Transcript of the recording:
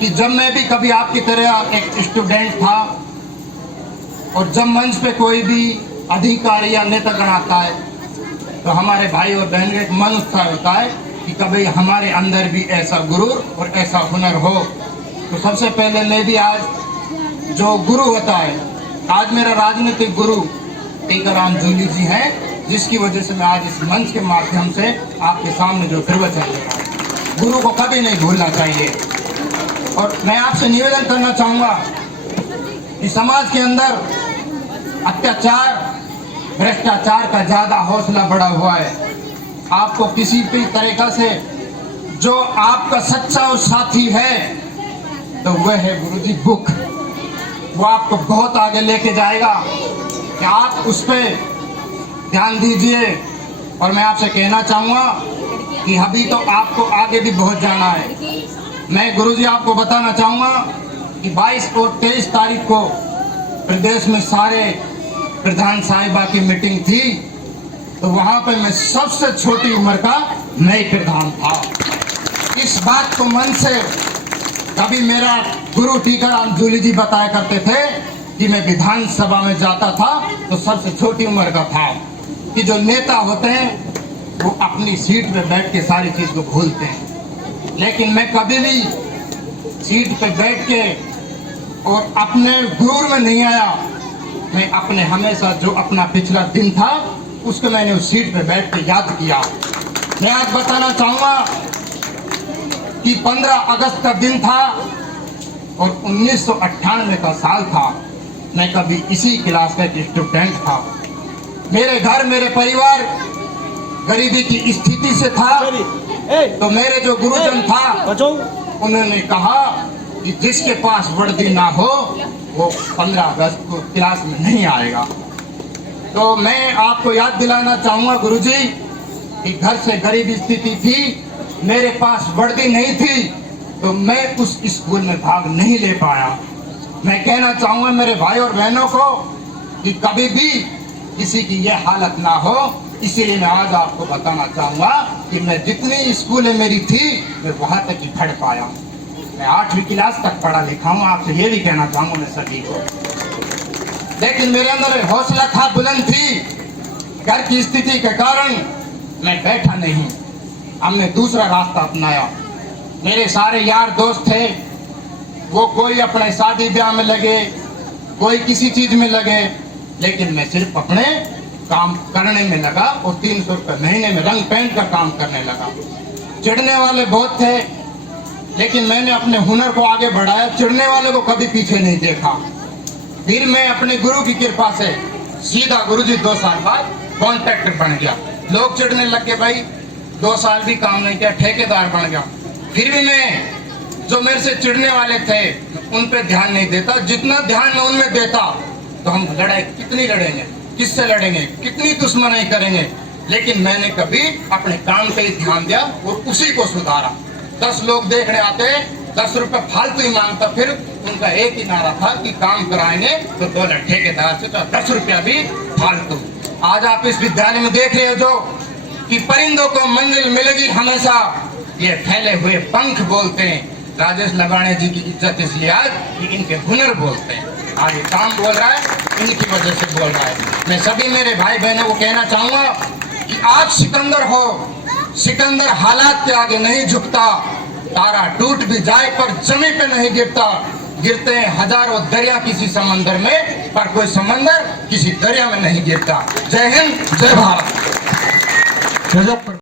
कि जब मैं भी कभी आपकी तरह एक स्टूडेंट था और जब मंच पे कोई भी अधिकारी या नेतागण आता है तो हमारे भाई और बहन का एक मन उत्साह होता है कि कभी हमारे अंदर भी ऐसा गुरूर और ऐसा हुनर हो। तो सबसे पहले मैं भी आज जो गुरु होता है, आज मेरा राजनीतिक गुरु टीकाराम जूली जी हैं, जिसकी वजह से मैं आज इस मंच के माध्यम से आपके सामने जो प्रवचन दे रहा हूँ। गुरु को कभी नहीं भूलना चाहिए। और मैं आपसे निवेदन करना चाहूँगा कि समाज के अंदर अत्याचार भ्रष्टाचार का ज़्यादा हौसला बढ़ा हुआ है। आपको किसी भी तरीका से जो आपका सच्चा साथी है तो वह है गुरुजी बुक। वो आपको बहुत आगे लेके जाएगा कि आप उस पर ध्यान दीजिए। और मैं आपसे कहना चाहूँगा कि अभी तो आपको आगे भी बहुत जाना है। मैं गुरुजी आपको बताना चाहूँगा कि 22 और 23 तारीख को प्रदेश में सारे प्रधान साहिबा की मीटिंग थी, तो वहाँ पर मैं सबसे छोटी उम्र का नई प्रधान था। इस बात को मन से कभी मेरा गुरु टीकाराम जूली जी बताया करते थे कि मैं विधानसभा में जाता था तो सबसे छोटी उम्र का था, कि जो नेता होते हैं वो अपनी सीट पे बैठ के सारी चीज को भूलते हैं। लेकिन मैं कभी भी सीट पे बैठ के और अपने गुरूर में नहीं आया। मैं अपने हमेशा जो अपना पिछला दिन था उसको मैंने उस सीट पे बैठ के याद किया। मैं आज बताना चाहूँगा कि 15 अगस्त का दिन था और 1998 का साल था। मैं कभी इसी क्लास का एक स्टूडेंट था। मेरे घर मेरे परिवार गरीबी की स्थिति से था, तो मेरे जो गुरुजन था उन्होंने कहा कि जिसके पास वर्दी ना हो वो 15 अगस्त को क्लास में नहीं आएगा। तो मैं आपको याद दिलाना चाहूँगा गुरुजी कि घर से गरीब स्थिति थी, मेरे पास वर्दी नहीं थी, तो मैं उस स्कूल में भाग नहीं ले पाया। मैं कहना चाहूँगा मेरे भाई और बहनों को कि कभी भी किसी की यह हालत ना हो। इसीलिए मैं आज आपको बताना चाहूँगा कि मैं जितनी स्कूलें मेरी थी मैं वहाँ तक ही पढ़ पाया। मैं 8वीं क्लास तक पढ़ा लिखा हूँ। आपसे ये भी कहना चाहूँगा मैं सभी को। लेकिन मेरे अंदर हौसला था, बुलंद थी। घर की स्थिति के कारण मैं बैठा नहीं, हमने दूसरा रास्ता अपनाया। मेरे सारे यार दोस्त थे, वो कोई अपने शादी ब्याह में लगे, कोई किसी चीज में लगे, लेकिन मैं सिर्फ अपने काम करने में लगा और 300 रुपये महीने में रंग पेंट का काम करने लगा। चिढ़ने वाले बहुत थे, लेकिन मैंने अपने हुनर को आगे बढ़ाया। चिढ़ने वाले को कभी पीछे नहीं देखा। फिर मैं अपने गुरु की कृपा से सीधा गुरुजी 2 साल बाद कॉन्ट्रैक्टर बन गया। लोग चिढ़ने लग गए, भाई 2 साल भी काम नहीं किया, ठेकेदार बन गया। फिर भी मैं जो मेरे से चिढ़ने वाले थे उन पे ध्यान नहीं देता। जितना ध्यान मैं उनमें देता तो हम लड़ाई कितनी लड़ेंगे, किससे लड़ेंगे, कितनी दुश्मनी करेंगे। लेकिन मैंने कभी अपने काम पे ही ध्यान दिया और उसी को सुधारा। 10 लोग देखने आते, 10 रुपए फालतू ही मांगता, फिर उनका एक ही नारा था कि काम कराएंगे तो $2 ठेकेदार से, तो 10 रुपया भी फालतू। आज आप इस विद्यालय में देख रहे हो जो कि परिंदों को मंजिल मिलेगी हमेशा, ये फैले हुए पंख बोलते हैं। राजेश लगाने जी की इज्जत इसलिए आज कि इनके हुनर बोलते हैं। आज ये काम बोल रहा है, इनकी वजह से बोल रहा है। मैं सभी मेरे भाई बहनों को कहना चाहूँगा कि आप सिकंदर हो, सिकंदर हालात के आगे नहीं झुकता। तारा टूट भी जाए पर जमीन पे नहीं गिरता। गिरते हैं हजारों दरिया किसी समंदर में, पर कोई समंदर किसी दरिया में नहीं गिरता। जय हिंद, जय भारत।